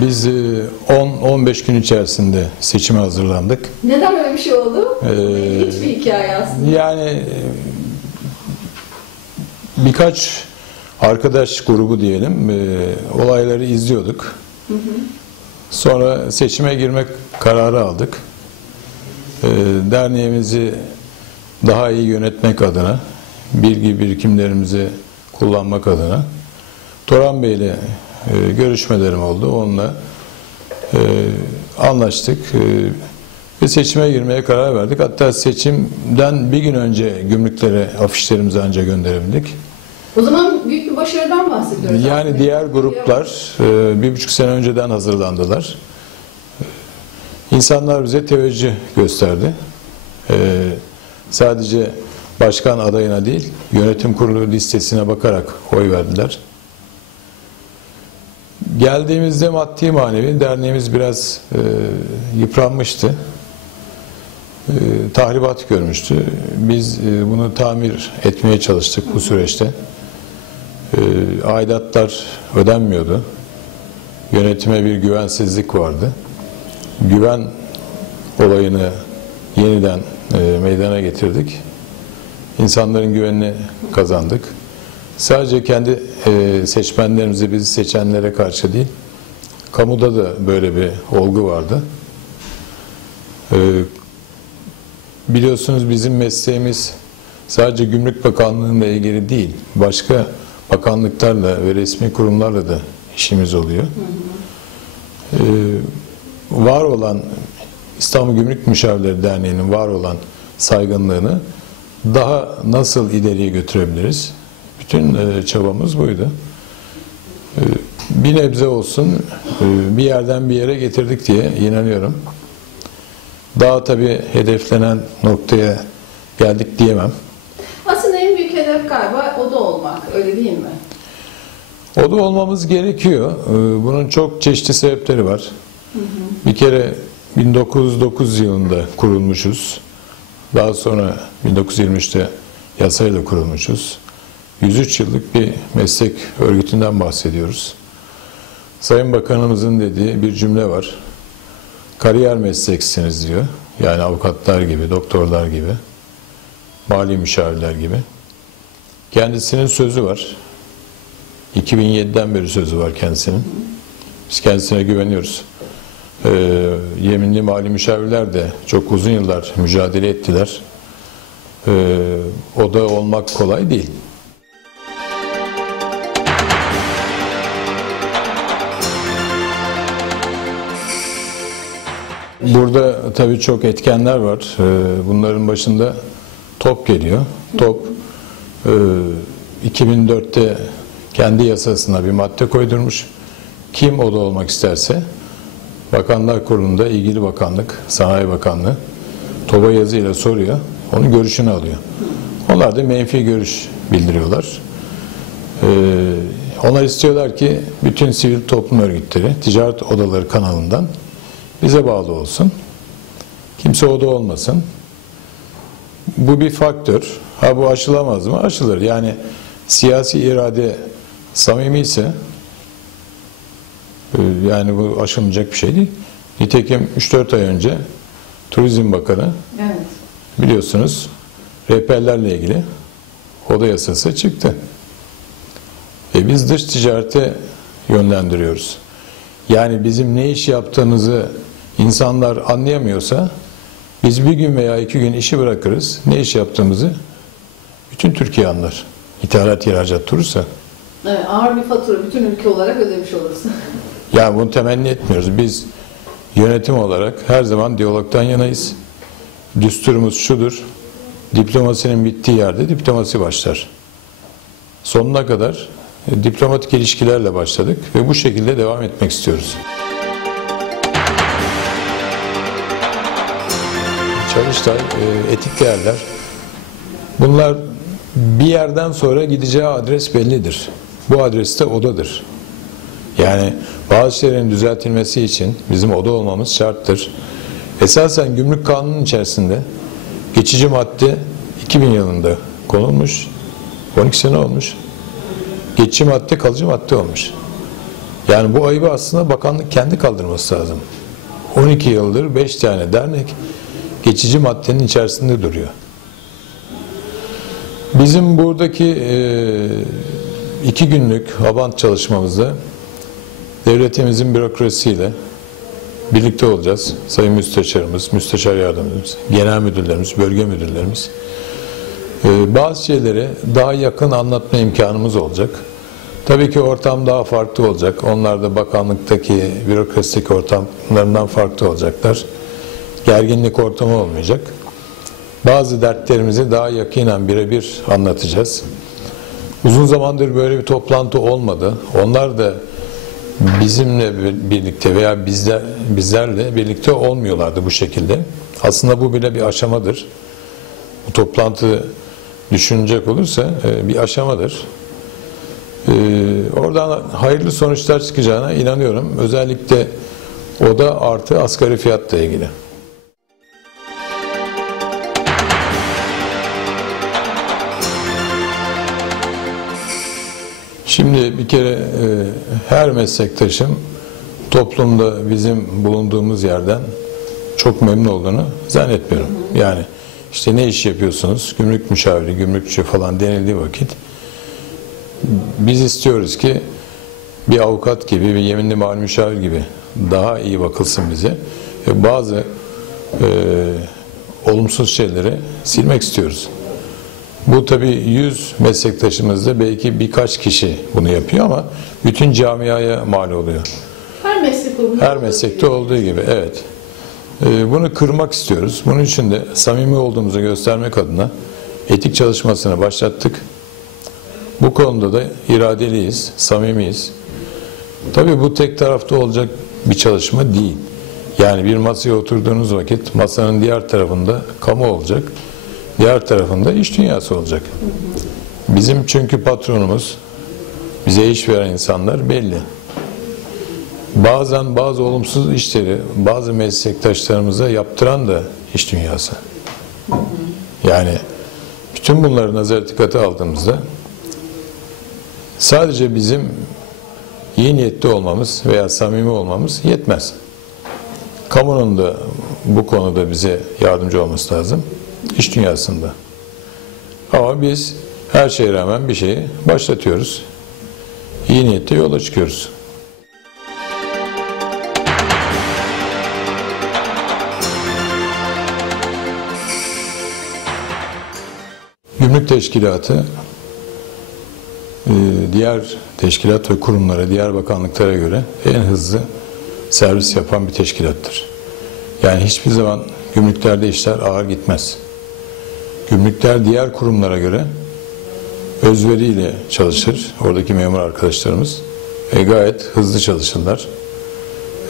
Biz e, 10-15 gün içerisinde seçime hazırlandık. Neden böyle bir şey oldu? Ee, İlginç bir hikaye aslında. Yani e, birkaç arkadaş grubu diyelim e, olayları izliyorduk. Sonra seçime girmek kararı aldık. E, Derneğimizi daha iyi yönetmek adına, bilgi birikimlerimizi kullanmak adına Toran Bey ile e, görüşmelerim oldu. Onunla e, anlaştık e, ve seçime girmeye karar verdik. Hatta seçimden bir gün önce gümrüklere afişlerimizi anca gönderebildik. O zaman büyük bir başarıdan bahsediyoruz. Yani aslında. diğer gruplar e, bir buçuk sene önceden hazırlandılar. İnsanlar bize teveccüh gösterdi. E, Sadece başkan adayına değil, yönetim kurulu listesine bakarak oy verdiler. Geldiğimizde maddi manevi derneğimiz biraz e, yıpranmıştı. E, tahribat görmüştü. Biz e, bunu tamir etmeye çalıştık bu süreçte. E, aidatlar ödenmiyordu. Yönetime bir güvensizlik vardı. Güven olayını yeniden e, meydana getirdik. İnsanların güvenini kazandık. Sadece kendi e, seçmenlerimize, bizi seçenlere karşı değil, kamuda da böyle bir olgu vardı. E, biliyorsunuz bizim mesleğimiz sadece Gümrük Bakanlığı'nla ilgili değil, başka bakanlıklarla ve resmi kurumlarla da işimiz oluyor. E, var olan İstanbul Gümrük Müşavirleri Derneği'nin var olan saygınlığını daha nasıl ileriye götürebiliriz? Bütün e, çabamız buydu. E, bir nebze olsun e, bir yerden bir yere getirdik diye inanıyorum. Daha tabii hedeflenen noktaya geldik diyemem. Aslında en büyük hedef galiba o da olmak, öyle değil mi? O da olmamız gerekiyor. Bunun çok çeşitli sebepleri var. Bir kere 1909 yılında kurulmuşuz. Daha sonra 1923'te yasayla kurulmuşuz. 103 yıllık bir meslek örgütünden bahsediyoruz. Sayın Bakanımızın dediği bir cümle var. Kariyer mesleksiniz diyor. Yani avukatlar gibi, doktorlar gibi, mali müşavirler gibi. Kendisinin sözü var. 2007'den beri sözü var kendisinin. Biz kendisine güveniyoruz. Ee, yeminli mali müşavirler de çok uzun yıllar mücadele ettiler. Ee, o da olmak kolay değil. Burada tabii çok etkenler var. Ee, bunların başında top geliyor. Top e, 2004'te kendi yasasına bir madde koydurmuş. Kim o da olmak isterse Bakanlar Kurulu'nda ilgili bakanlık, Sanayi Bakanlığı TOB'a yazıyla soruyor. Onun görüşünü alıyor. Onlar da menfi görüş bildiriyorlar. Ee, onlar istiyorlar ki bütün sivil toplum örgütleri, ticaret odaları kanalından bize bağlı olsun. Kimse oda olmasın. Bu bir faktör. Ha bu aşılamaz mı? Aşılır. Yani siyasi irade samimi ise e, yani bu aşılmayacak bir şey değil. Nitekim 3-4 ay önce Turizm Bakanı Evet. biliyorsunuz rehberlerle ilgili oda yasası çıktı. E biz dış ticarete yönlendiriyoruz. Yani bizim ne iş yaptığımızı insanlar anlayamıyorsa biz bir gün veya iki gün işi bırakırız. Ne iş yaptığımızı bütün Türkiye anlar. İthalat ihracat durursa. evet. Ağır bir fatura bütün ülke olarak ödemiş olursun. Yani bunu temenni etmiyoruz. Biz yönetim olarak her zaman diyalogtan yanayız. Düsturumuz şudur. Diplomasinin bittiği yerde diplomasi başlar. Sonuna kadar e, diplomatik ilişkilerle başladık ve bu şekilde devam etmek istiyoruz. Çalıştay, e, etik değerler. Bunlar bir yerden sonra gideceği adres bellidir. Bu adreste odadır. Yani bazı şeylerin düzeltilmesi için bizim oda olmamız şarttır. Esasen gümrük kanunun içerisinde geçici madde 2000 yılında konulmuş. 12 sene olmuş. Geçici madde kalıcı madde olmuş. Yani bu ayıbı aslında bakanlık kendi kaldırması lazım. 12 yıldır 5 tane dernek geçici maddenin içerisinde duruyor. Bizim buradaki e, iki günlük Abant çalışmamızda devletimizin bürokrasiyle birlikte olacağız. Sayın Müsteşarımız, Müsteşar Yardımcımız, Genel Müdürlerimiz, Bölge Müdürlerimiz. E, bazı şeyleri daha yakın anlatma imkanımız olacak. Tabii ki ortam daha farklı olacak. Onlar da bakanlıktaki, bürokrasideki ortamlarından farklı olacaklar. Gerginlik ortamı olmayacak. Bazı dertlerimizi daha yakinen birebir anlatacağız. Uzun zamandır böyle bir toplantı olmadı. Onlar da bizimle birlikte veya bizler, bizlerle birlikte olmuyorlardı bu şekilde. Aslında bu bile bir aşamadır. Bu toplantı düşünecek olursa e, bir aşamadır. Ee, oradan hayırlı sonuçlar çıkacağına inanıyorum. Özellikle oda artı asgari fiyatla ilgili. Şimdi bir kere e, her meslektaşım toplumda bizim bulunduğumuz yerden çok memnun olduğunu zannetmiyorum. Yani işte ne iş yapıyorsunuz? Gümrük müşaviri, gümrükçü falan denildiği vakit biz istiyoruz ki bir avukat gibi, bir yeminli mali müşavir gibi daha iyi bakılsın bize. Ve bazı e, olumsuz şeyleri silmek istiyoruz. Bu tabi 100 meslektaşımızda belki birkaç kişi bunu yapıyor ama bütün camiaya mal oluyor. Her meslek Her meslekte olduğu gibi evet. Ee, Bunu kırmak istiyoruz. Bunun için de samimi olduğumuzu göstermek adına etik çalışmasını başlattık. Bu konuda da iradeliyiz, samimiyiz. Tabii bu tek tarafta olacak bir çalışma değil. Yani bir masaya oturduğunuz vakit masanın diğer tarafında kamu olacak. Diğer tarafında iş dünyası olacak. Bizim çünkü patronumuz, bize iş veren insanlar belli. Bazen bazı olumsuz işleri bazı meslektaşlarımıza yaptıran da iş dünyası. Yani bütün bunları nazar dikkate aldığımızda sadece bizim iyi niyetli olmamız veya samimi olmamız yetmez. Kamunun da bu konuda bize yardımcı olması lazım. İş dünyasında. Ama biz her şeye rağmen bir şeyi başlatıyoruz. İyi niyetle yola çıkıyoruz. Gümrük Teşkilatı e, diğer teşkilat ve kurumlara, diğer bakanlıklara göre en hızlı servis yapan bir teşkilattır. Yani hiçbir zaman gümrüklerde işler ağır gitmez. Gümrükler diğer kurumlara göre özveriyle çalışır. Oradaki memur arkadaşlarımız e, gayet hızlı çalışırlar.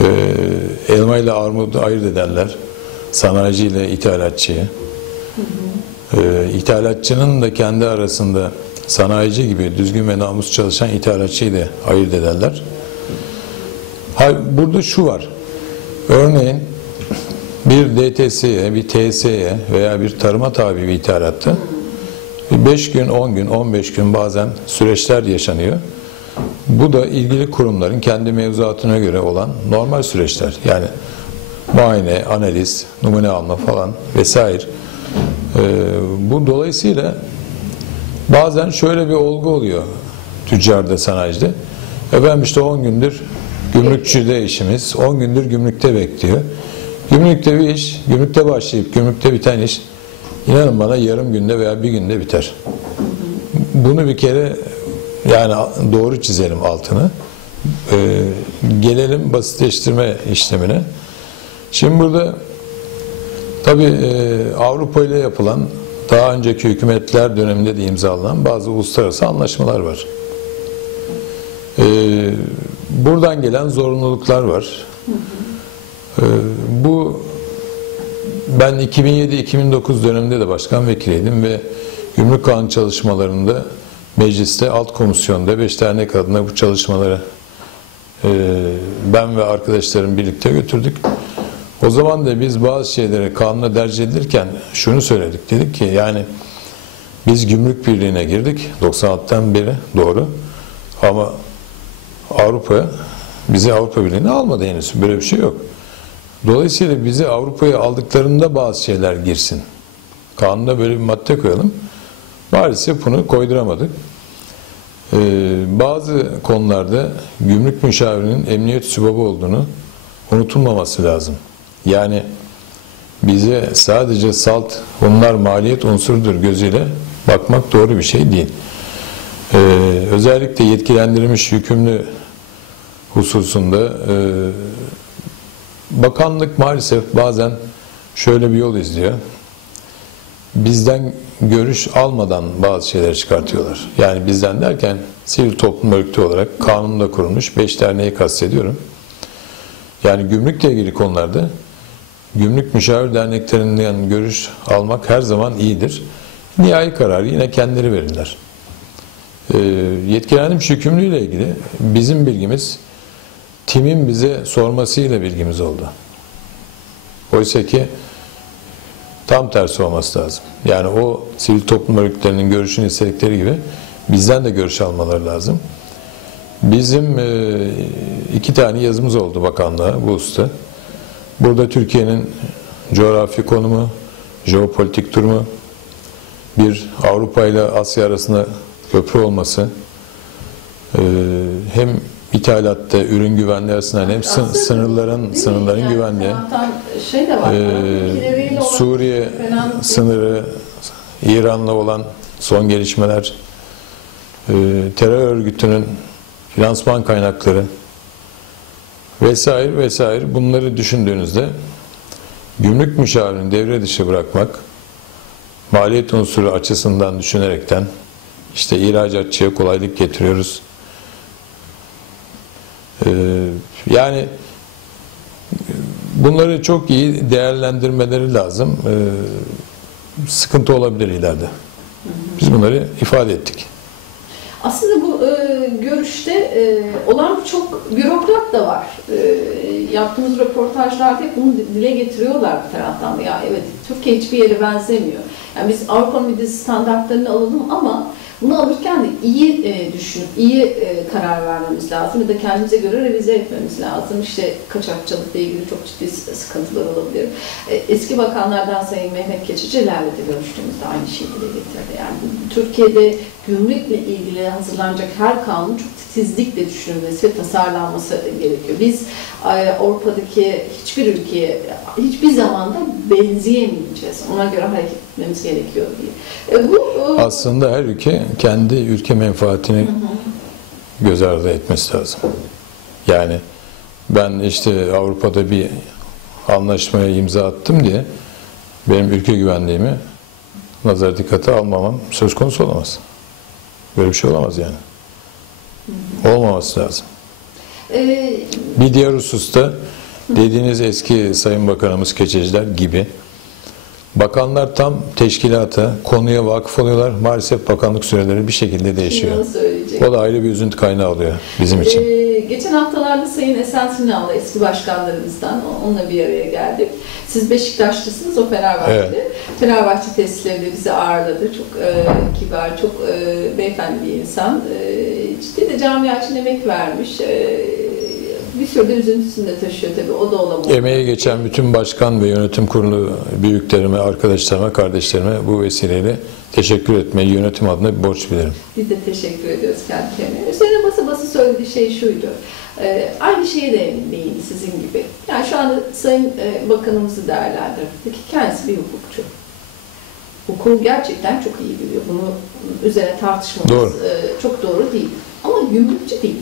E, elma ile armudu ayırt ederler. Sanayici ile ithalatçıyı. E, ithalatçının da kendi arasında sanayici gibi düzgün ve namus çalışan ithalatçıyı da ayırt ederler. Ha, burada şu var. Örneğin bir DTS'ye, bir TS'ye veya bir tarıma tabi bir ithalatta 5 gün, 10 gün, 15 gün bazen süreçler yaşanıyor. Bu da ilgili kurumların kendi mevzuatına göre olan normal süreçler. Yani muayene, analiz, numune alma falan vesaire. Ee, bu dolayısıyla bazen şöyle bir olgu oluyor tüccarda, sanayicide. Efendim işte 10 gündür gümrükçüde işimiz, 10 gündür gümrükte bekliyor. Gümrükte bir iş, gümrükte başlayıp gümrükte biten iş inanın bana yarım günde veya bir günde biter. Bunu bir kere yani doğru çizelim altını. Ee, gelelim basitleştirme işlemine. Şimdi burada tabi e, Avrupa ile yapılan daha önceki hükümetler döneminde de imzalanan bazı uluslararası anlaşmalar var. Ee, buradan gelen zorunluluklar var. Ee, bu ben 2007-2009 döneminde de başkan vekiliydim ve gümrük kanun çalışmalarında mecliste alt komisyonda beş dernek adına bu çalışmaları e, ben ve arkadaşlarım birlikte götürdük. O zaman da biz bazı şeyleri kanuna derc edilirken şunu söyledik. Dedik ki yani biz gümrük birliğine girdik 96'tan beri doğru ama Avrupa Bizi Avrupa Birliği'ne almadı henüz. Böyle bir şey yok. Dolayısıyla bizi Avrupa'ya aldıklarında bazı şeyler girsin. Kanunda böyle bir madde koyalım. Maalesef bunu koyduramadık. Ee, bazı konularda gümrük müşavirinin emniyet sübabı olduğunu unutulmaması lazım. Yani bize sadece salt bunlar maliyet unsurudur gözüyle bakmak doğru bir şey değil. Ee, özellikle yetkilendirilmiş yükümlü hususunda e, bakanlık maalesef bazen şöyle bir yol izliyor. Bizden görüş almadan bazı şeyler çıkartıyorlar. Yani bizden derken sivil toplum örgütü olarak kanunda kurulmuş 5 derneği kastediyorum. Yani gümrükle ilgili konularda gümrük müşavir derneklerinden görüş almak her zaman iyidir. Nihai kararı yine kendileri verirler. Ee, yetkilenmiş yükümlüyle ilgili bizim bilgimiz timin bize sormasıyla bilgimiz oldu. Oysa ki tam tersi olması lazım. Yani o sivil toplum örgütlerinin görüşünü istedikleri gibi bizden de görüş almaları lazım. Bizim e, iki tane yazımız oldu bakanlığa bu usta. Burada Türkiye'nin coğrafi konumu, jeopolitik durumu, bir Avrupa ile Asya arasında köprü olması, e, hem ithalatta ürün güvenliği açısından hem sın- sınırların sınırların Yani güvenliği, şey de var. e, olan Suriye sınırı, İran'la olan son gelişmeler, e, terör örgütünün finansman kaynakları vesaire vesaire bunları düşündüğünüzde gümrük müşavirini devre dışı bırakmak maliyet unsuru açısından düşünerekten işte ihracatçıya kolaylık getiriyoruz. Ee, yani bunları çok iyi değerlendirmeleri lazım. Ee, sıkıntı olabilir ileride. Biz bunları ifade ettik. Aslında bu e, görüşte e, olan çok bürokrat da var. E, yaptığımız röportajlarda hep bunu dile getiriyorlar bir taraftan. Ya evet Türkiye hiçbir yere benzemiyor. Yani biz Avrupa Midesi standartlarını alalım ama bunu alırken de iyi e, düşünüp iyi e, karar vermemiz lazım ya da kendimize göre revize etmemiz lazım. İşte kaçakçılıkla ilgili çok ciddi sıkıntılar olabilir. E, eski bakanlardan Sayın Mehmet Keçicilerle de görüştüğümüzde aynı şeyi dile getirdi. Yani Türkiye'de gümrükle ilgili hazırlanacak her kanun çok titizlikle düşünülmesi ve tasarlanması gerekiyor. Biz e, Avrupa'daki hiçbir ülkeye hiçbir zamanda benzeyemeyeceğiz. Ona göre hareket etmemiz gerekiyor diye. E, bu e, Aslında her ülke kendi ülke menfaatini göz ardı etmesi lazım. Yani ben işte Avrupa'da bir anlaşmaya imza attım diye benim ülke güvenliğimi nazar dikkate almamam söz konusu olamaz. Böyle bir şey olamaz yani. Olmaması lazım. e, Bir diğer hususta dediğiniz eski Sayın Bakanımız Keçeciler gibi bakanlar tam teşkilata, konuya vakıf oluyorlar. Maalesef bakanlık süreleri bir şekilde değişiyor. O da ayrı bir üzüntü kaynağı oluyor bizim için. Ee, geçen haftalarda Sayın Esen Sinan'la eski başkanlarımızdan onunla bir araya geldik. Siz Beşiktaşlısınız, o Fenerbahçeli. Fenerbahçe tesislerinde bizi ağırladı. Çok e, kibar, çok e, beyefendi bir insan. E, ciddi de camia için emek vermiş. E, bir sürü de üzüntüsünü de taşıyor tabii. O da olamaz. Emeği geçen bütün başkan ve yönetim kurulu büyüklerime, arkadaşlarıma, kardeşlerime bu vesileyle teşekkür etmeyi yönetim adına bir borç bilirim. Biz de teşekkür ediyoruz kendilerine. Üzerine basa basa söylediği şey şuydu. Ee, aynı şeye de değindi sizin gibi. Yani şu anda Sayın e, Bakanımızı değerlendirdik. Kendisi bir hukukçu. Hukuku gerçekten çok iyi biliyor. Bunu üzerine tartışmamız Doğru. e, çok doğru değil. Ama gümrükçü değil.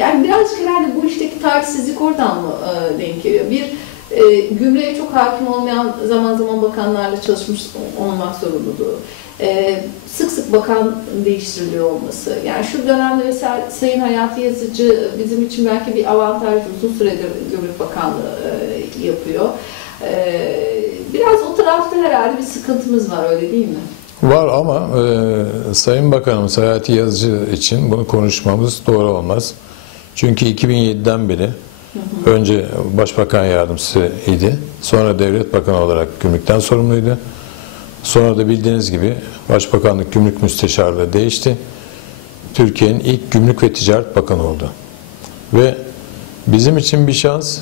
Yani birazcık herhalde bu işteki tarihsizlik oradan mı e, denk geliyor? Bir e, gümrüğe çok hakim olmayan zaman zaman bakanlarla çalışmış olmak zorunluluğu. E, sık sık bakan değiştiriliyor olması. Yani şu dönemde mesela Sayın Hayati Yazıcı bizim için belki bir avantaj uzun süredir Gümrük Bakanlığı e, yapıyor. E, biraz o tarafta herhalde bir sıkıntımız var öyle değil mi? Var ama e, Sayın Bakanımız Hayati Yazıcı için bunu konuşmamız doğru olmaz. Çünkü 2007'den beri önce Başbakan Yardımcısı idi. Sonra Devlet Bakanı olarak gümrükten sorumluydu. Sonra da bildiğiniz gibi Başbakanlık Gümrük Müsteşarlığı değişti. Türkiye'nin ilk Gümrük ve Ticaret Bakanı oldu. Ve bizim için bir şans.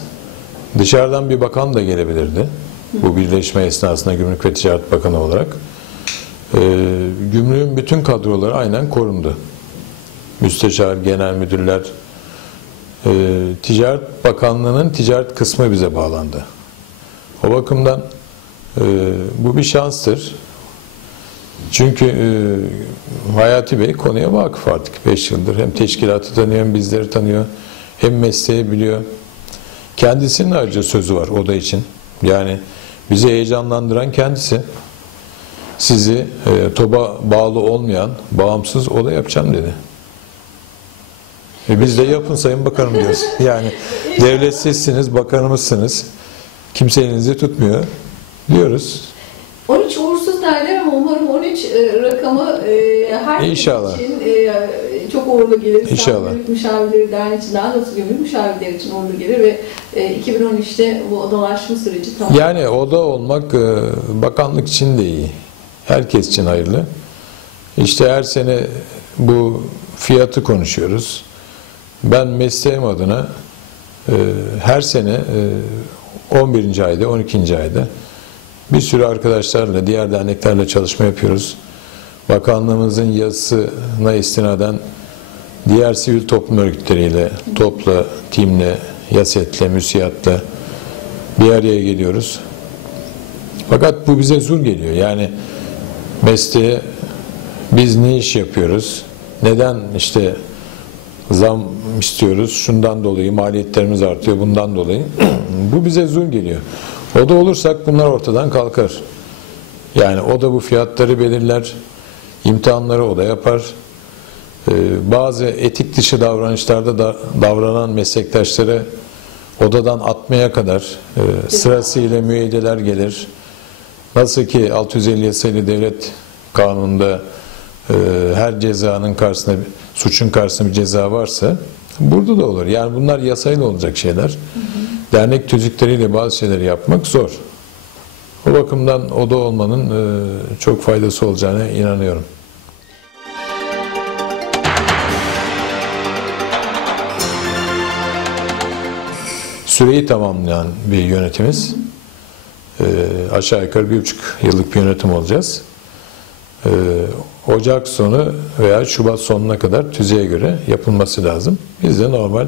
Dışarıdan bir bakan da gelebilirdi. Bu birleşme esnasında Gümrük ve Ticaret Bakanı olarak. Ee, gümrüğün bütün kadroları aynen korundu. Müsteşar, genel müdürler, e, Ticaret Bakanlığı'nın ticaret kısmı bize bağlandı. O bakımdan e, bu bir şanstır. Çünkü e, Hayati Bey konuya vakıf artık 5 yıldır. Hem teşkilatı tanıyor hem bizleri tanıyor. Hem mesleği biliyor. Kendisinin ayrıca sözü var oda için. Yani bizi heyecanlandıran kendisi. Sizi e, TOB'a bağlı olmayan bağımsız oda yapacağım dedi. E biz de yapın Sayın Bakanım diyoruz. Yani devlet sizsiniz, bakanımızsınız. Kimse elinizi tutmuyor diyoruz. 13 uğursuz derler ama umarım 13 e, rakamı e, herkes İnşallah. için e, çok uğurlu gelir. İnşallah. Gümrük Müşavirleri Derneği için daha doğrusu gümrük müşavirleri için uğurlu gelir ve e, 2013'te bu odalaşma süreci tamam. Yani oda olmak bakanlık için de iyi. Herkes için hayırlı. İşte her sene bu fiyatı konuşuyoruz. Ben mesleğim adına e, her sene e, 11. ayda, 12. ayda bir sürü arkadaşlarla, diğer derneklerle çalışma yapıyoruz. Bakanlığımızın yazısına istinaden diğer sivil toplum örgütleriyle, TOP'la, TİM'le, YASET'le, MÜSİAD'la bir araya geliyoruz. Fakat bu bize zul geliyor. Yani mesleğe biz ne iş yapıyoruz? Neden işte zam istiyoruz? Şundan dolayı maliyetlerimiz artıyor, bundan dolayı. bu bize zul geliyor. O da olursak bunlar ortadan kalkar. Yani o da bu fiyatları belirler, imtihanları o da yapar. Ee, bazı etik dışı davranışlarda da davranan meslektaşları odadan atmaya kadar e, sırasıyla müeyyideler gelir. Nasıl ki 650 sayılı devlet kanununda e, her cezanın karşısında, suçun karşısında bir ceza varsa burada da olur. Yani bunlar yasayla olacak şeyler. Dernek tüzükleriyle bazı şeyleri yapmak zor. O bakımdan oda olmanın e, çok faydası olacağına inanıyorum. Süreyi tamamlayan bir yönetimiz. Ee, aşağı yukarı bir buçuk yıllık bir yönetim olacağız. Ee, Ocak sonu veya Şubat sonuna kadar tüzeye göre yapılması lazım. Biz de normal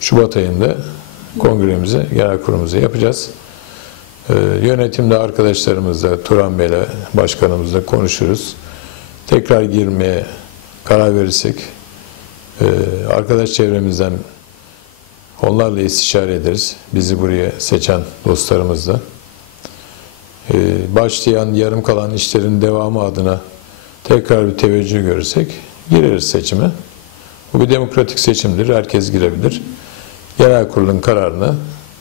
Şubat ayında kongremizi, genel kurumuzu yapacağız. Ee, yönetimde arkadaşlarımızla, Turan Bey'le, başkanımızla konuşuruz. Tekrar girmeye karar verirsek, e, arkadaş çevremizden onlarla istişare ederiz. Bizi buraya seçen dostlarımızla. Ee, başlayan, yarım kalan işlerin devamı adına tekrar bir teveccüh görürsek gireriz seçime. Bu bir demokratik seçimdir. Herkes girebilir. Genel kurulun kararına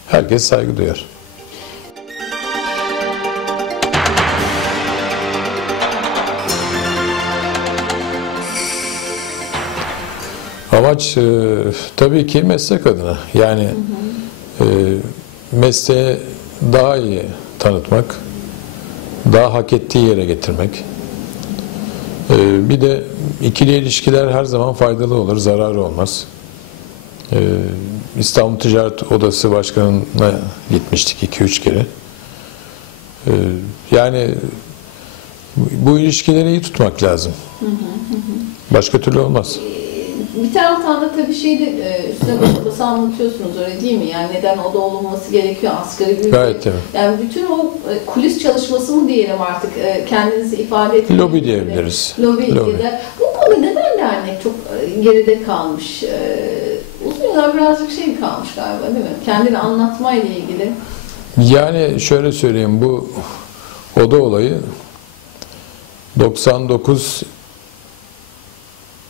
herkes saygı duyar. Amaç e, tabii ki meslek adına. Yani e, mesleği daha iyi tanıtmak, daha hak ettiği yere getirmek. E, bir de ikili ilişkiler her zaman faydalı olur, zararı olmaz. E, İstanbul Ticaret Odası Başkanı'na gitmiştik 2-3 kere. E, yani bu ilişkileri iyi tutmak lazım. Başka türlü olmaz. Bir taraftan da tabii şeyde e, üstüne basa basa anlatıyorsunuz öyle değil mi? Yani neden oda olunması gerekiyor asgari ücret. Gayet tabii. Yani bütün o e, kulis çalışması mı diyelim artık e, kendinizi ifade etmek. Lobi diyebiliriz. Lobi, Lobi. da bu konu neden dernek çok e, geride kalmış? E, uzun yıllar birazcık şey kalmış galiba değil mi? Kendini anlatmayla ilgili. Yani şöyle söyleyeyim bu oda olayı 99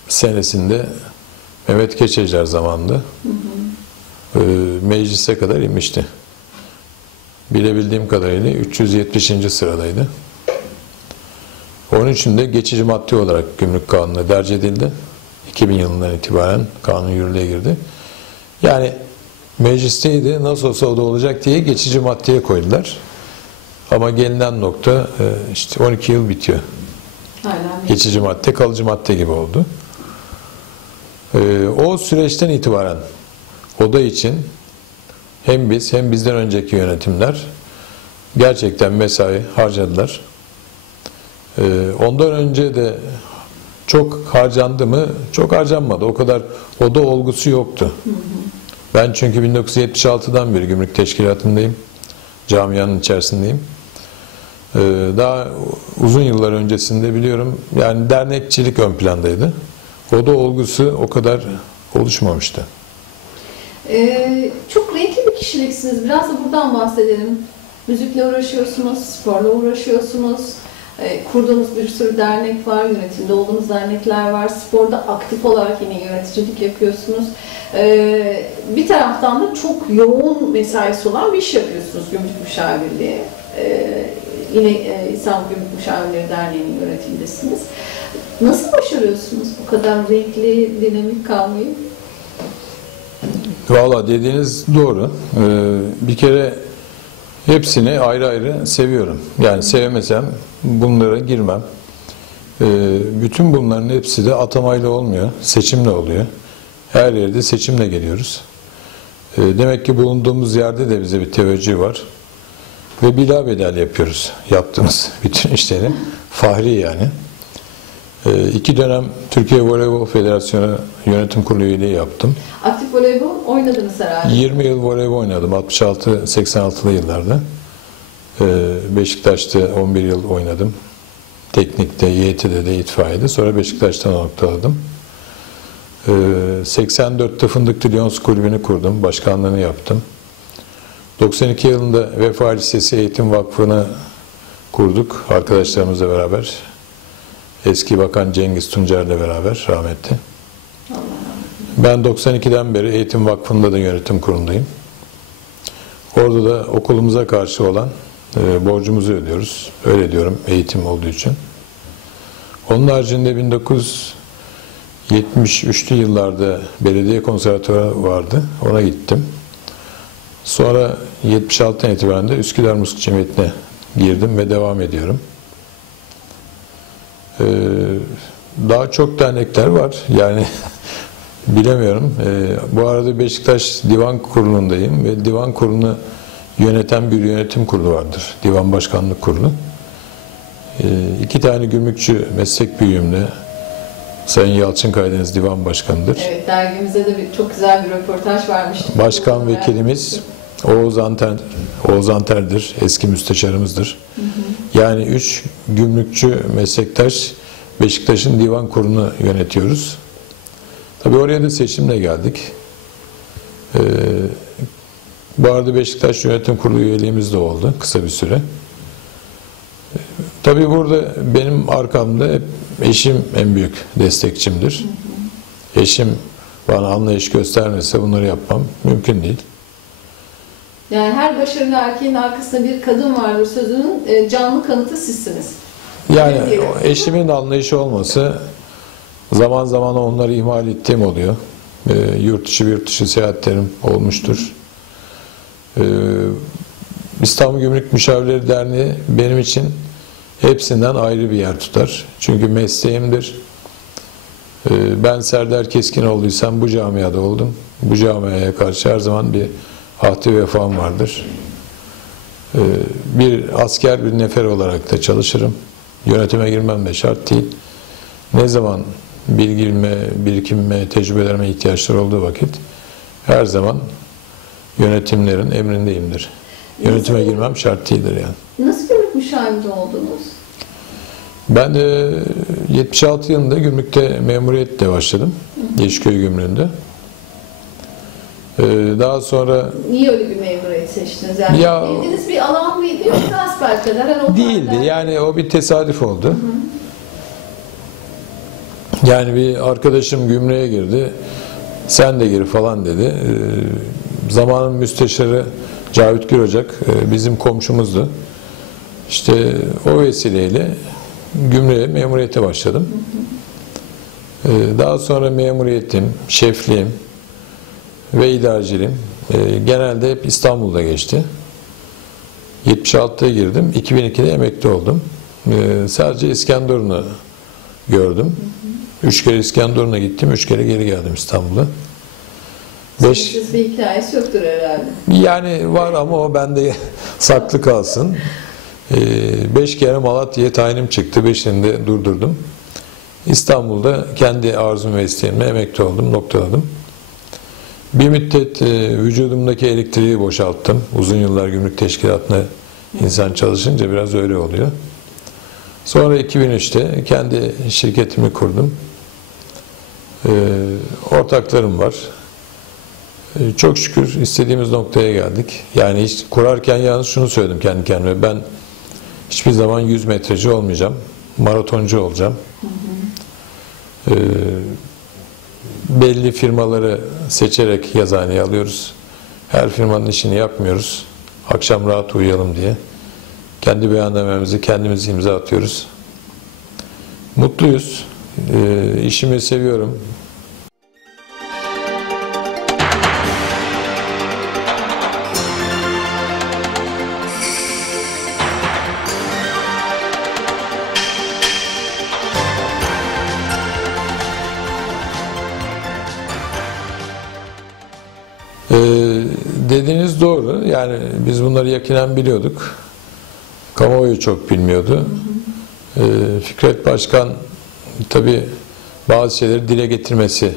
senesinde Mehmet Keçeciler zamanında e, meclise kadar inmişti. Bilebildiğim kadarıyla 370. sıradaydı. Onun için de geçici madde olarak gümrük kanunu derc edildi. 2000 yılından itibaren kanun yürürlüğe girdi. Yani meclisteydi nasıl olsa o da olacak diye geçici maddeye koydular. Ama gelinen nokta e, işte 12 yıl bitiyor. Hala. Geçici madde kalıcı madde gibi oldu. E, O süreçten itibaren oda için hem biz hem bizden önceki yönetimler gerçekten mesai harcadılar. Ee, ondan önce de çok harcandı mı? Çok harcanmadı. O kadar oda olgusu yoktu. Ben çünkü 1976'dan beri gümrük teşkilatındayım. Camianın içerisindeyim. Ee, daha uzun yıllar öncesinde biliyorum yani dernekçilik ön plandaydı. Oda olgusu o kadar oluşmamıştı. Ee, çok renkli bir kişiliksiniz. Biraz da buradan bahsedelim. Müzikle uğraşıyorsunuz, sporla uğraşıyorsunuz. Ee, kurduğunuz bir sürü dernek var, yönetimde olduğunuz dernekler var. Sporda aktif olarak yine yöneticilik yapıyorsunuz. Ee, bir taraftan da çok yoğun mesaisi olan bir iş yapıyorsunuz Gümrük Müşavirliği. Ee, yine e, İstanbul Gümrük Müşavirleri Derneği'nin yönetimindesiniz. Nasıl başarıyorsunuz bu kadar renkli, dinamik kalmayı? Valla dediğiniz doğru. Ee, bir kere hepsini ayrı ayrı seviyorum. Yani sevmesem bunlara girmem. Ee, bütün bunların hepsi de atamayla olmuyor, seçimle oluyor. Her yerde seçimle geliyoruz. Ee, demek ki bulunduğumuz yerde de bize bir teveccüh var. Ve bilabedel yapıyoruz yaptığımız bütün işleri. Fahri yani. Ee, iki dönem Türkiye Voleybol Federasyonu Yönetim Kurulu üyeliği yaptım. Aktif voleybol oynadınız herhalde. 20 yıl voleybol oynadım 66-86'lı yıllarda. Ee, Beşiktaş'ta 11 yıl oynadım. Teknikte, YT'de de itfaiyede. Sonra Beşiktaş'tan noktaladım. Ee, 84'te Fındıklı Lions Kulübü'nü kurdum. Başkanlığını yaptım. 92 yılında Vefa Lisesi Eğitim Vakfı'nı kurduk arkadaşlarımızla beraber. Eski Bakan Cengiz Tuncer'le beraber rahmetli. Ben 92'den beri Eğitim Vakfı'nda da yönetim kurulundayım. Orada da okulumuza karşı olan e, borcumuzu ödüyoruz. Öyle diyorum eğitim olduğu için. Onun haricinde 1973'lü yıllarda belediye konservatuarı vardı. Ona gittim. Sonra 76'dan itibaren de Üsküdar Müzik Cemiyeti'ne girdim ve devam ediyorum. Ee, daha çok dernekler var. Yani bilemiyorum. Ee, bu arada Beşiktaş Divan Kurulu'ndayım ve Divan Kurulu'nu yöneten bir yönetim kurulu vardır. Divan Başkanlık Kurulu. Ee, iki tane gümrükçü meslek büyüğümle Sayın Yalçın Kaydeniz Divan Başkanı'dır. Evet, dergimizde de bir, çok güzel bir röportaj vermiştik. Başkan vekilimiz Oğuz Anter, Oğuz Anter'dir. Eski müsteşarımızdır. Yani üç gümrükçü meslektaş Beşiktaş'ın divan kurulunu yönetiyoruz. Tabi oraya da seçimle geldik. Ee, bu arada Beşiktaş Yönetim Kurulu üyeliğimiz de oldu kısa bir süre. Tabi burada benim arkamda hep eşim en büyük destekçimdir. Eşim bana anlayış göstermese bunları yapmam mümkün değil. Yani her başarılı erkeğin arkasında bir kadın vardır sözünün e, canlı kanıtı sizsiniz. Yani eşimin anlayışı olması zaman zaman onları ihmal ettiğim oluyor. Ee, yurt dışı yurt dışı seyahatlerim olmuştur. Ee, İstanbul Gümrük Müşavirleri Derneği benim için hepsinden ayrı bir yer tutar. Çünkü mesleğimdir. Ee, ben Serdar Keskin olduysam bu camiada oldum. Bu camiaya karşı her zaman bir ahdi vefam vardır. Ee, bir asker bir nefer olarak da çalışırım. Yönetime girmem de şart değil. Ne zaman bilgime, birikimime, tecrübelerime ihtiyaçları olduğu vakit her zaman yönetimlerin emrindeyimdir. Yönetime girmem şart değildir yani. Nasıl gümrük müşaviri oldunuz? Ben de 76 yılında gümrükte memuriyetle başladım. Yeşilköy Gümrüğü'nde. Ee, Daha sonra Niye öyle bir memuriyet seçtiniz? Yani Ya- bildiğiniz bir alan mıydı yoksa asbelkader? Hani o Değildi. tarihler- Yani o bir tesadüf oldu. Yani bir arkadaşım gümrüğe girdi. Sen de gir falan dedi. Ee, zamanın müsteşarı Cavit Gürocak e, bizim komşumuzdu. İşte o vesileyle gümrüğe memuriyete başladım. Ee, daha sonra memuriyetim, şefliğim ve idareciliğim e, genelde hep İstanbul'da geçti. 76'da girdim. 2002'de emekli oldum. Ee, sadece İskenderun'u gördüm. Üç kere İskenderun'a gittim. Üç kere geri geldim İstanbul'a. Beş, bir hikayesi yoktur herhalde. yani var ama o bende saklı kalsın. Ee, beş kere Malatya'ya tayinim çıktı. Beşini de durdurdum. İstanbul'da kendi arzum ve isteğimle emekli oldum, noktaladım. Bir müddet e, vücudumdaki elektriği boşalttım. Uzun yıllar gümrük teşkilatına insan çalışınca biraz öyle oluyor. Sonra 2003'te kendi şirketimi kurdum. Ee, ortaklarım var. Ee, Çok şükür istediğimiz noktaya geldik. Yani hiç kurarken yalnız şunu söyledim kendi kendime. Ben hiçbir zaman 100 metreci olmayacağım. Maratoncu olacağım. Ee, belli firmaları seçerek yazıhaneye alıyoruz. Her firmanın işini yapmıyoruz. Akşam rahat uyuyalım diye. Kendi beyannamemizi kendimiz imza atıyoruz. Mutluyuz. Ee, işimi seviyorum. Yani biz bunları yakinen biliyorduk. Kamuoyu çok bilmiyordu. Ee, Fikret Başkan tabi bazı şeyleri dile getirmesi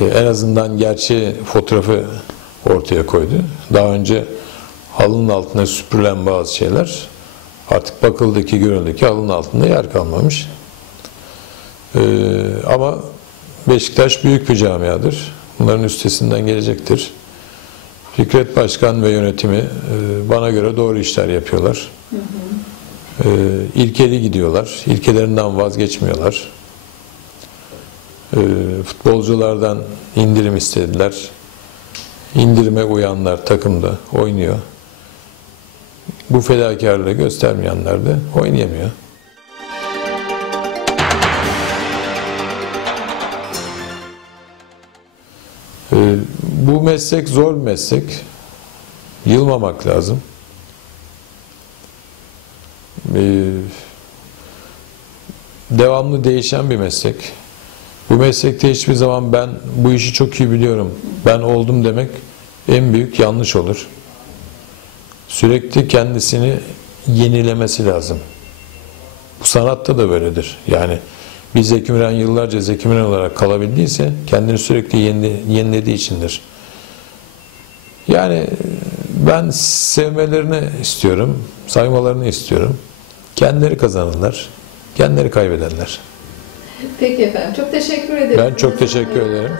e, en azından gerçeği fotoğrafı ortaya koydu. Daha önce halının altına süpürülen bazı şeyler artık bakıldı ki görüldü ki halının altında yer kalmamış. Ee, ama Beşiktaş büyük bir camiadır. Bunların üstesinden gelecektir. Fikret Başkan ve yönetimi e, bana göre doğru işler yapıyorlar. E, ilkeli gidiyorlar. İlkelerinden vazgeçmiyorlar. E, futbolculardan indirim istediler. İndirime uyanlar takımda oynuyor. Bu fedakarlığı göstermeyenler de oynayamıyor. Bu meslek zor bir meslek. Yılmamak lazım. Ee, Devamlı değişen bir meslek. Bu meslekte hiçbir zaman ben bu işi çok iyi biliyorum, ben oldum demek en büyük yanlış olur. Sürekli kendisini yenilemesi lazım. Bu sanatta da böyledir. Yani bir Zeki Müren yıllarca Zeki Müren olarak kalabildiyse kendini sürekli yenile, yenilediği içindir. Yani ben sevmelerini istiyorum, saymalarını istiyorum. Kendileri kazanırlar, kendileri kaybederler. Peki efendim. Çok teşekkür ederim. Ben çok teşekkür ederim.